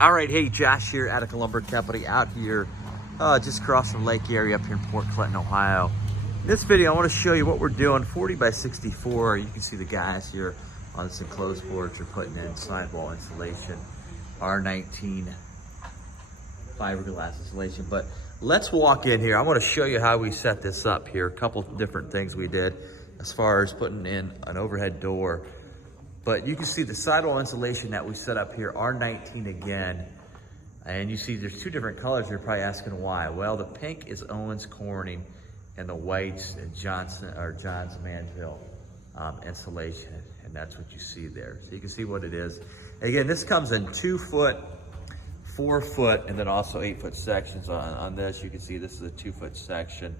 All right, hey, Josh here, Attica Lumber Company, out here just across from Lake Erie up here in Port Clinton, Ohio. In this video, I want to show you what we're doing, 40 by 64. You can see the guys here on this enclosed porch are putting in sidewall insulation, R19 fiberglass insulation. But let's walk in here. I want to show you how we set this up here. A couple different things we did as far as putting in an overhead door. But you can see the sidewall insulation that we set up here, R19 again. And you see there's two different colors. You're probably asking why. Well, the pink is Owens Corning and the white's Johns Manville insulation. And that's what you see there. So you can see what it is. Again, this comes in 2 foot, 4 foot, and then also 8 foot sections. On this, you can see this is a 2 foot section.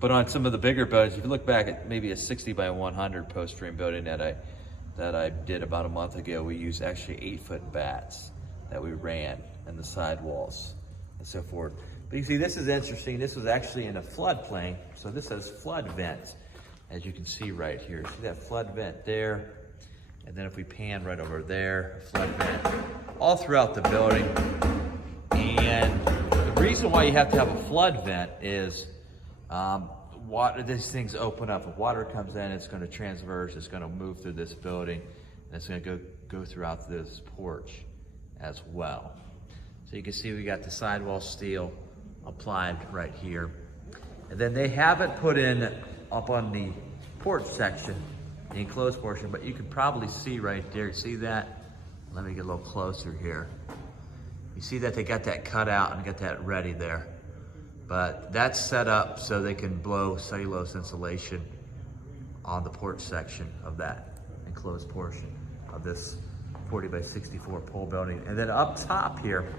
But on some of the bigger buildings, if you look back at maybe a 60 by 100 post frame building that I did about a month ago, we used actually 8 foot bats that we ran in the sidewalls and so forth. But you see, this is interesting. This was actually in a floodplain. So this has flood vents, as you can see right here. See that flood vent there? And then if we pan right over there, a flood vent all throughout the building. And the reason why you have to have a flood vent is water, these things open up. If water comes in, it's going to transverse, it's going to move through this building, and it's going to go throughout this porch as well. So you can see we got the sidewall steel applied right here. And then they haven't put in up on the porch section, the enclosed portion, but you can probably see right there, you see that? Let me get a little closer here. You see that they got that cut out and got that ready there. But that's set up so they can blow cellulose insulation on the porch section of that enclosed portion of this 40 by 64 pole building. And then up top here,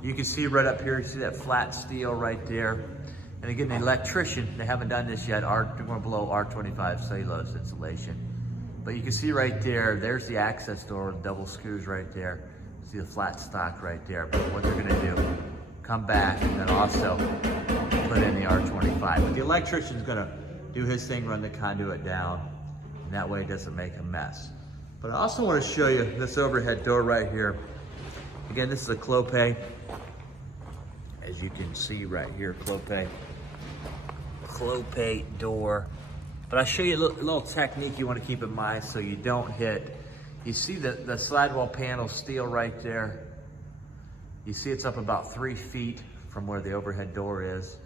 you can see right up here, you see that flat steel right there. And again, the electrician, they haven't done this yet, they're gonna blow R25 cellulose insulation. But you can see right there, there's the access door, double screws right there. See the flat stock right there. But what they're gonna do, come back and then also put in the R25. But the electrician's gonna do his thing, run the conduit down, and that way it doesn't make a mess. But I also want to show you this overhead door right here. Again, this is a Clopay, as you can see right here, Clopay door. But I'll show you a little technique you want to keep in mind so you don't hit. You see the sidewall panel steel right there. You see it's up about 3 feet from where the overhead door is.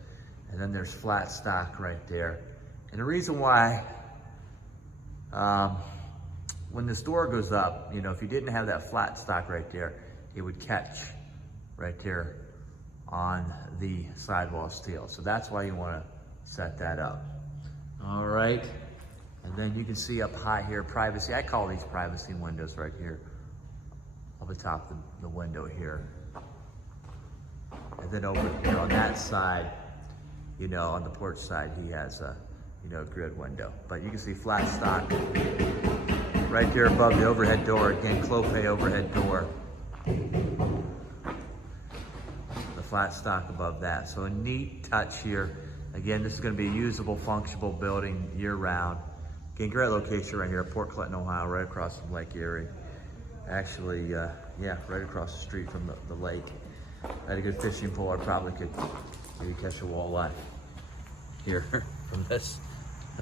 And then there's flat stock right there. And the reason why, when this door goes up, you know, if you didn't have that flat stock right there, it would catch right there on the sidewall steel. So that's why you want to set that up. All right. And then you can see up high here, privacy. I call these privacy windows right here, up the top of the window here. And then over here on that side, you know, on the porch side, he has a, you know, grid window. But you can see flat stock right there above the overhead door. Again, Clopay overhead door. The flat stock above that. So a neat touch here. Again, this is going to be a usable, functional building year round. Again, great location right here, Port Clinton, Ohio, right across from Lake Erie. Actually, yeah, right across the street from the lake. I had a good fishing pole. I probably could maybe catch a walleye here from this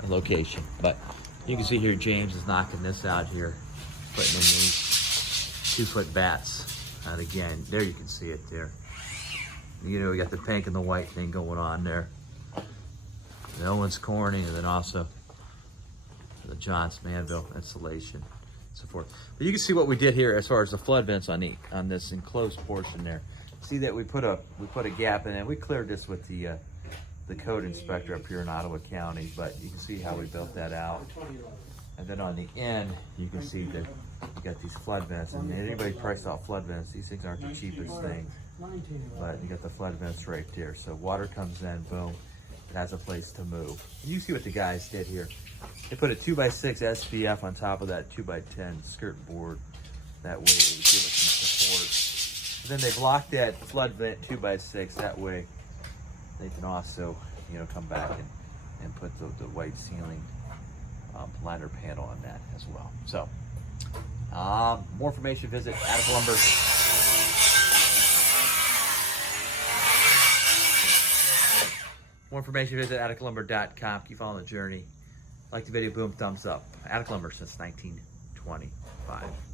location. But you can see here, James is knocking this out here, putting in these 2 foot bats. And again, there you can see it there. You know, we got the pink and the white thing going on there. The Owens Corning, and then also the Johns Manville insulation, so forth. But you can see what we did here as far as the flood vents on this enclosed portion there. See that we put a gap in it. We cleared this with the code inspector up here in Ottawa County, but you can see how we built that out. And then on the end, you can see that you got these flood vents. And anybody priced out flood vents, these things aren't the cheapest thing. But you got the flood vents right there. So water comes in, boom, it has a place to move. You see what the guys did here. They put a 2x6 SPF on top of that 2x10 skirt board. That way it would give it some support. And then they blocked that flood vent 2x6. That way they can also, you know, come back and put the white ceiling liner panel on that as well. So more information, visit Attica Lumber. More information, visit atticlumber.com. Keep following the journey. Like the video, boom, thumbs up. Attic Lumber since 1925.